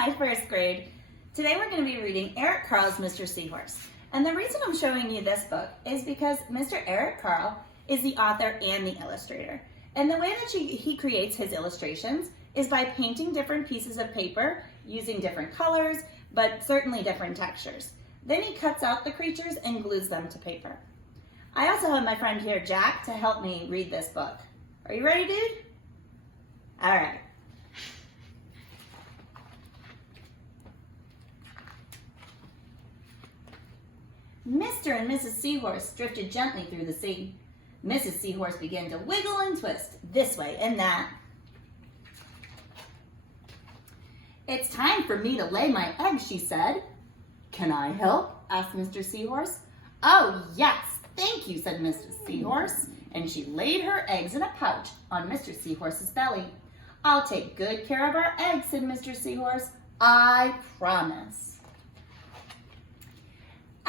Hi, first grade. Today we're going to be reading Eric Carle's Mister Seahorse. And the reason I'm showing you this book is because Mr. Eric Carle is the author and the illustrator. And the way that he creates his illustrations is by painting different pieces of paper using different colors, but certainly different textures. Then he cuts out the creatures and glues them to paper. I also have my friend here, Jack, to help me read this book. Are you ready, dude? All right. Mr. and Mrs. Seahorse drifted gently through the sea. Mrs. Seahorse began to wiggle and twist this way and that. "It's time for me to lay my eggs," she said. "Can I help?" asked Mr. Seahorse. "Oh, yes, thank you," said Mrs. Seahorse, and she laid her eggs in a pouch on Mr. Seahorse's belly. "I'll take good care of our eggs," said Mr. Seahorse. "I promise."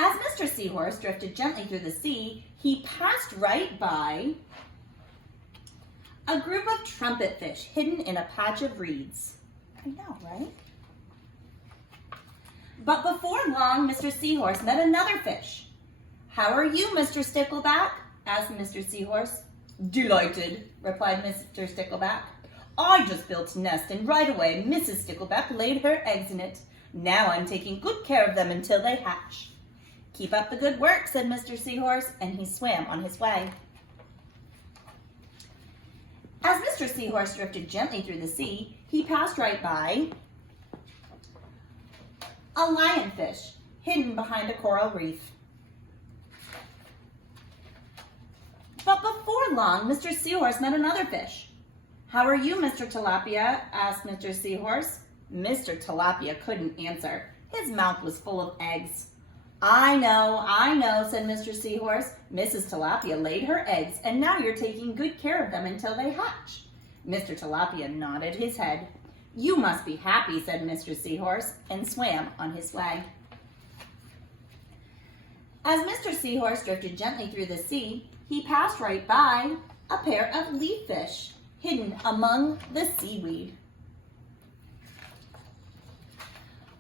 As Mr. Seahorse drifted gently through the sea, he passed right by a group of trumpet fish hidden in a patch of reeds. I know, right? But before long, Mr. Seahorse met another fish. "How are you, Mr. Stickleback?" asked Mr. Seahorse. "Delighted," replied Mr. Stickleback. "I just built a nest, and right away Mrs. Stickleback laid her eggs in it. Now I'm taking good care of them until they hatch." "Keep up the good work," said Mr. Seahorse, and he swam on his way. As Mr. Seahorse drifted gently through the sea, he passed right by a lionfish hidden behind a coral reef. But before long, Mr. Seahorse met another fish. "How are you, Mr. Tilapia?" asked Mr. Seahorse. Mr. Tilapia couldn't answer. His mouth was full of eggs. I know, said Mr. Seahorse. "Mrs. Tilapia laid her eggs, and now you're taking good care of them until they hatch." Mr. Tilapia nodded his head. "You must be happy," said Mr. Seahorse, and swam on his way. As Mr. Seahorse drifted gently through the sea, he passed right by a pair of leaf fish hidden among the seaweed.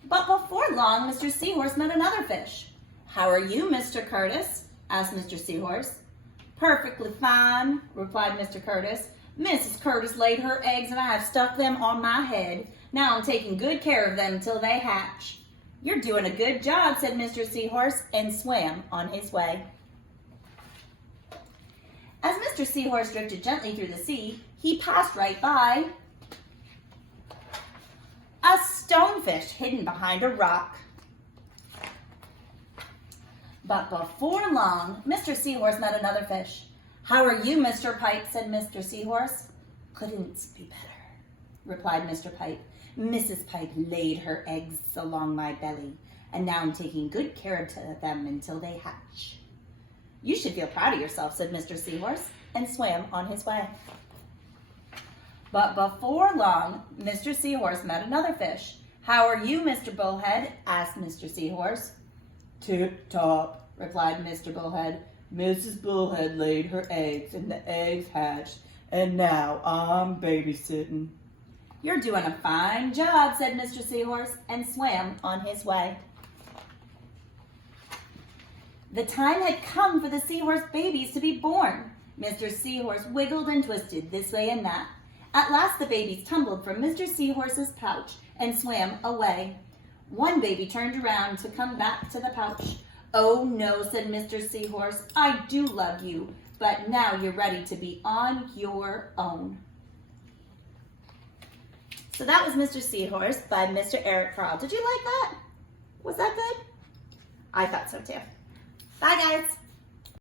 But before long, Mr. Seahorse met another fish. "How are you, Mr. Curtis?" asked Mr. Seahorse. "Perfectly fine," replied Mr. Curtis. "Mrs. Curtis laid her eggs and I have stuck them on my head. Now I'm taking good care of them until they hatch." "You're doing a good job," said Mr. Seahorse, and swam on his way. As Mr. Seahorse drifted gently through the sea, he passed right by a stonefish hidden behind a rock. But before long, Mr. Seahorse met another fish. "How are you, Mr. Pipe?" said Mr. Seahorse. "Couldn't be better," replied Mr. Pipe. "Mrs. Pipe laid her eggs along my belly, and now I'm taking good care of them until they hatch." "You should feel proud of yourself," said Mr. Seahorse, and swam on his way. But before long, Mr. Seahorse met another fish. "How are you, Mr. Bullhead?" asked Mr. Seahorse. "Tip-top," replied Mr. Bullhead. "Mrs. Bullhead laid her eggs, and the eggs hatched, and now I'm babysitting." "You're doing a fine job," said Mr. Seahorse, and swam on his way. The time had come for the seahorse babies to be born. Mr. Seahorse wiggled and twisted this way and that. At last the babies tumbled from Mr. Seahorse's pouch and swam away. One baby turned around to come back to the pouch. "Oh no," said Mr. Seahorse, "I do love you, but now you're ready to be on your own." So that was Mister Seahorse by Mr. Eric Carle. Did you like that? Was that good? I thought so too. Bye, guys.